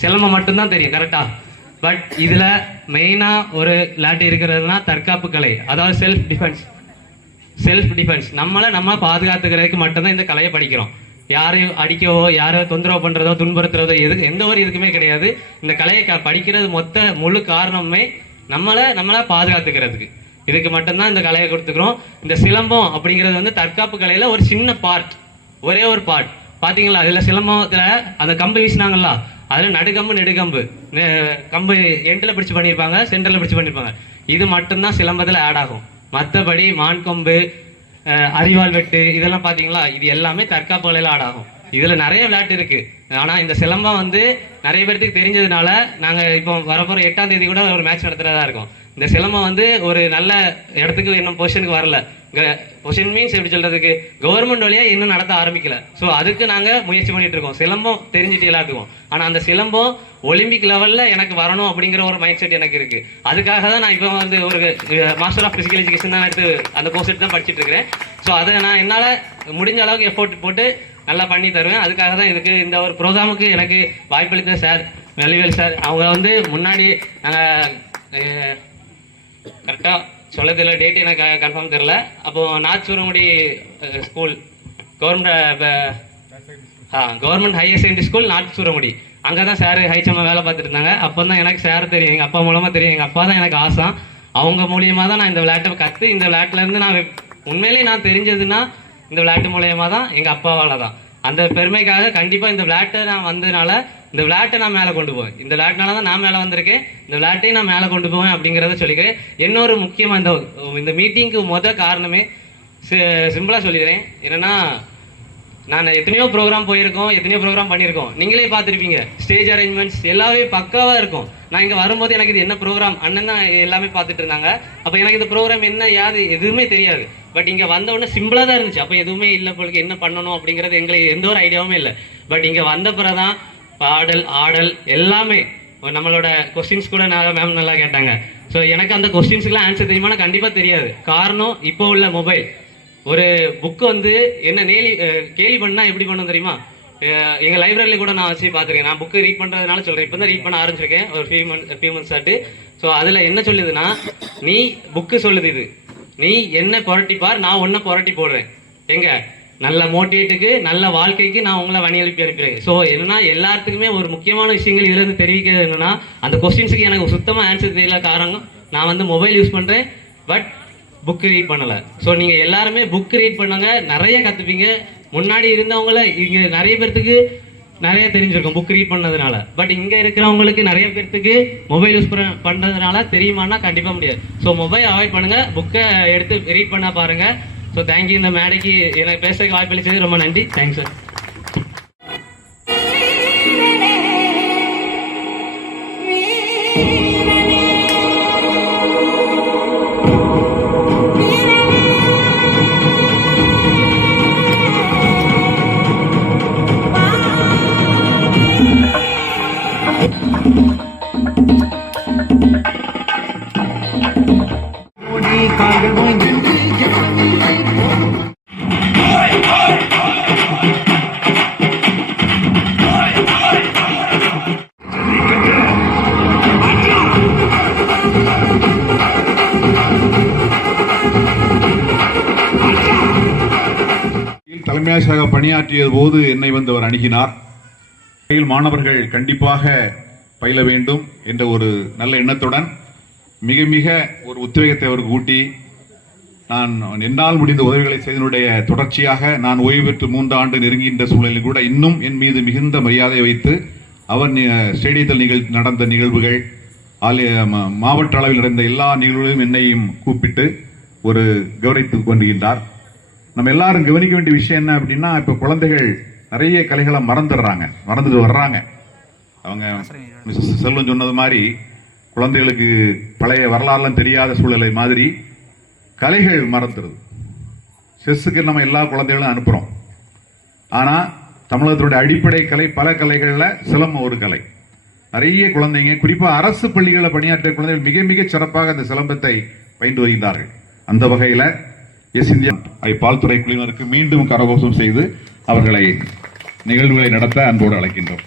சிலம்பம் மட்டும்தான் தெரியும் கரெக்டா பட் இதுல மெயினா ஒரு விளையாட்டு இருக்கிறதுனா தற்காப்பு கலை அதாவது செல்ஃப் டிஃபென்ஸ் செல்ஃப் டிஃபென்ஸ் நம்மளை நம்ம பாதுகாத்துக்கிறதுக்கு மட்டும்தான் இந்த கலையை படிக்கிறோம். யாரையும் அடிக்கவோ யாரோ தொந்தரவு பண்றதோ துன்புறுத்துறதோ எது எந்த ஒரு இதுக்குமே கிடையாது. இந்த கலையை க- படிக்கிறது மொத்த முழு காரணமே நம்மளை நம்மளை பாதுகாத்துக்கிறதுக்கு. இதுக்கு மட்டும்தான் இந்த கலையை கொடுத்துக்கிறோம். இந்த சிலம்பம் அப்படிங்கிறது வந்து தற்காப்பு கலையில ஒரு சின்ன பார்ட் ஒரே ஒரு பார்ட் பார்த்தீங்களா அதில் சிலம்பத்தில் அந்த கம்பு வீசினாங்கல்ல? அதில் நடுகம்பு நெடுகம்பு. கம்பு எண்டில் பிடிச்சு பண்ணியிருப்பாங்க சென்டரில் பிடிச்சு பண்ணியிருப்பாங்க இது மட்டும்தான் சிலம்பத்தில் ஆட் ஆகும். மற்றபடி மான்கொம்பு அஹ், அரிவாள் வெட்டு இதெல்லாம் பார்த்தீங்களா இது எல்லாமே தற்காப்பு வலையில் ஆட் ஆகும். இதில் நிறைய விளையாட்டு இருக்குது ஆனால் இந்த சிலம்பம் வந்து நிறைய பேர்த்துக்கு தெரிஞ்சதுனால நாங்கள் இப்போ வரப்போகிற எட்டாம் தேதி கூட ஒரு மேட்ச் நடத்துகிறதா இருக்கோம். இந்த சிலம்பம் வந்து ஒரு நல்ல இடத்துக்கு இன்னும் பொசிஷனுக்கு வரல. கொஷின் மீன்ஸ் எப்படி சொல்றதுக்கு? கவர்மெண்ட் வழியாக இன்னும் நடத்த ஆரம்பிக்கல. ஸோ அதுக்கு நாங்கள் முயற்சி பண்ணிட்டு இருக்கோம். சிலம்பம் தெரிஞ்சுட்டு எல்லாத்துக்கும். ஆனால் அந்த சிலம்பம் ஒலிம்பிக் லெவலில் எனக்கு வரணும் அப்படிங்கிற ஒரு மைண்ட் செட் எனக்கு இருக்கு. அதுக்காக தான் நான் இப்போ வந்து ஒரு மாஸ்டர் ஆஃப் பிசிக்கல் எஜுகேஷன் தான் எடுத்து அந்த கோர்ஸ் எடுத்து தான் படிச்சுட்டு இருக்கிறேன். ஸோ அதை நான் என்னால் முடிஞ்ச அளவுக்கு எஃபோர்ட் போட்டு நல்லா பண்ணி தருவேன். அதுக்காக தான் இதுக்கு இந்த ஒரு ப்ரோக்ராமுக்கு எனக்கு வாய்ப்பளித்த சார் வெளிவேல் சார் அவங்க வந்து முன்னாடி நாங்கள் கரெக்டாக சொல்ல தெரியல டேட் எனக்கு கன்ஃபார்ம் தெரில அப்போ Nachurangudi school government ah government higher secondary school Nachurangudi அங்கே தான் சார் ஹைச்சம்மா வேலை பார்த்துட்டு இருந்தாங்க. அப்போ தான் எனக்கு சார் தெரியும். எங்கள் அப்பா மூலமாக தெரியும். எங்கள் அப்பா தான் எனக்கு ஆசை. அவங்க மூலியமாக தான் நான் இந்த விளையாட்டை கற்று இந்த விளையாட்டுலேருந்து நான் உண்மையிலேயே நான் தெரிஞ்சதுன்னா இந்த விளையாட்டு மூலியமாக தான் எங்கள் அப்பாவால் தான். அந்த பெருமைக்காக கண்டிப்பாக இந்த விளையாட்டை நான் வந்ததுனால இந்த விளையாட்டை நான் மேலே கொண்டு போவேன். இந்த விளையாட்டுனால தான் நான் மேலே வந்திருக்கேன். இந்த விளையாட்டையும் நான் மேலே கொண்டு போவேன் அப்படிங்கிறத சொல்லிக்கிறேன். இன்னொரு முக்கியமாக இந்த இந்த மீட்டிங்க்கு முத காரணமே சிம்பிளாக சொல்லிக்கிறேன். என்னன்னா நான் எத்தனையோ ப்ரோக்ராம் போயிருக்கோம் எத்தனையோ ப்ரோக்ராம் பண்ணியிருக்கோம். நீங்களே பார்த்துருப்பீங்க. ஸ்டேஜ் அரேஞ்ச்மெண்ட்ஸ் எல்லாமே பக்காவாக இருக்கும். நான் இங்கே வரும்போது எனக்கு இது என்ன ப்ரோக்ராம் அண்ணன் தான் எல்லாமே பார்த்துட்டு இருந்தாங்க. அப்போ எனக்கு இந்த ப்ரோக்ராம் என்ன யாது எதுவுமே தெரியாது. பட் இங்கே வந்த உடனே சிம்பிளாக தான் இருந்துச்சு. அப்போ எதுவுமே இல்லை போலுக்கு என்ன பண்ணணும் அப்படிங்கிறது எங்களுக்கு எந்த ஒரு ஐடியாவுமே இல்லை. பட் இங்கே வந்த பிறகு தான் பாடல் ஆடல் எல்லாமே. நம்மளோட கொஸ்டின்ஸ் கூட நான் மேம் நல்லா கேட்டாங்க. ஸோ எனக்கு அந்த கொஸ்டின்ஸ்க்குலாம் ஆன்சர் தெரியுமானா கண்டிப்பாக தெரியாது. காரணம் இப்போ உள்ள மொபைல் ஒரு புக்கு வந்து என்ன நேலி கேலி பண்ணால் எப்படி பண்ணும் தெரியுமா? எங்கள் லைப்ரரியில் லைப்ரரியில கூட நான் வச்சு பார்த்துருக்கேன். நான் புக்கு ரீட் பண்ணுறதுனால சொல்கிறேன் இப்போ தான் ரீட் பண்ண ஆரம்பிச்சிருக்கேன். ஒரு ஃபியூ மந்த் ஃபியூ மந்த்ஸ் ஆட்டு. ஸோ அதில் என்ன சொல்லுதுன்னா நீ புக்கு சொல்லுது இது. நீ என்ன புரட்டி பார் நான் ஒன்றை புரட்டி போடுறேன். எங்கே? நல்ல மோட்டிவேட்டுக்கு நல்ல வாழ்க்கைக்கு நான் உங்களை வழி இருக்கிறேன். ஸோ என்னன்னா எல்லாத்துக்குமே ஒரு முக்கியமான விஷயங்கள் இதில் இருந்து தெரிவிக்கிறது என்னன்னா அந்த கொஸ்டின்ஸுக்கு எனக்கு சுத்தமாக ஆன்சர் தெரியல காரணம் நான் வந்து மொபைல் யூஸ் பண்ணுறேன் பட் புக் ரீட் பண்ணலை. ஸோ நீங்கள் எல்லாருமே புக் ரீட் பண்ணுங்க நிறைய கற்றுப்பீங்க முன்னாடி இருந்தவங்கள இங்கே நிறைய பேர்த்துக்கு நிறைய தெரிஞ்சிருக்கும் புக் ரீட் பண்ணதுனால. பட் இங்கே இருக்கிறவங்களுக்கு நிறைய பேர்த்துக்கு மொபைல் யூஸ் பண்ணுறதுனால தெரியுமான்னா கண்டிப்பாக முடியாது. ஸோ மொபைல் அவாய்ட் பண்ணுங்கள் புக்கை எடுத்து ரீட் பண்ண பாருங்கள் ஸோ தேங்க்யூ இந்த மேடைக்கு எனக்கு பேசுறதுக்கு வாய்ப்பு அளித்தது ரொம்ப நன்றி. தேங்க்ஸ் சார் தலைமையாசிரியராக பணியாற்றிய போது என்னை வந்து அவர் அணுகினார். இதில் மாணவர்கள் கண்டிப்பாக பயில வேண்டும் என்ற ஒரு நல்ல எண்ணத்துடன் மிக மிக ஒரு உத்வேகத்தை அவர் கூட்டி நான் என்னால் முடிந்த உதவிகளை செய்தனுடைய தொடர்ச்சியாக நான் ஓய்வு பெற்று மூன்று ஆண்டு நெருங்குகின்ற சூழலில் கூட இன்னும் என் மீது மிகுந்த மரியாதை வைத்து அவர் ஸ்டேடியத்தில் நிகழ் நடந்த நிகழ்வுகள் ஆலய மாவட்ட அளவில் நடந்த எல்லா நிகழ்வுகளையும் என்னையும் கூப்பிட்டு ஒரு கௌரவித்துக் கொண்டிருக்கின்றார் நம்ம எல்லாரும் கவனிக்க வேண்டிய விஷயம் என்ன அப்படின்னா இப்ப குழந்தைகள் நிறைய கலைகளை மறந்துடுறாங்க. மறந்துட்டு வர்றாங்க. அவங்க மிஸ்ஸஸ் செல்வம் சொன்னது மாதிரி குழந்தைகளுக்கு பழைய வரலாறுலாம் தெரியாத சூழலை மாதிரி கலைகள் மறந்துடுது. செஸ்ஸுக்கு நம்ம எல்லா குழந்தைகளும் அனுப்புறோம். ஆனா தமிழகத்தினுடைய அடிப்படை கலை பல கலைகள்ல சிலம்பம் ஒரு கலை. நிறைய குழந்தைங்க குறிப்பா அரசு பள்ளிகளில் பணியாற்றிய குழந்தைகள் மிக மிக சிறப்பாக அந்த சிலம்பத்தை பயின்று வருகிறார்கள். அந்த வகையில எஸ் இந்தியா பால்துறை குழுவினருக்கு மீண்டும் கரகோஷம் செய்து அவர்களை நிகழ்வுகளை நடத்த அன்போடு அழைக்கின்றோம்.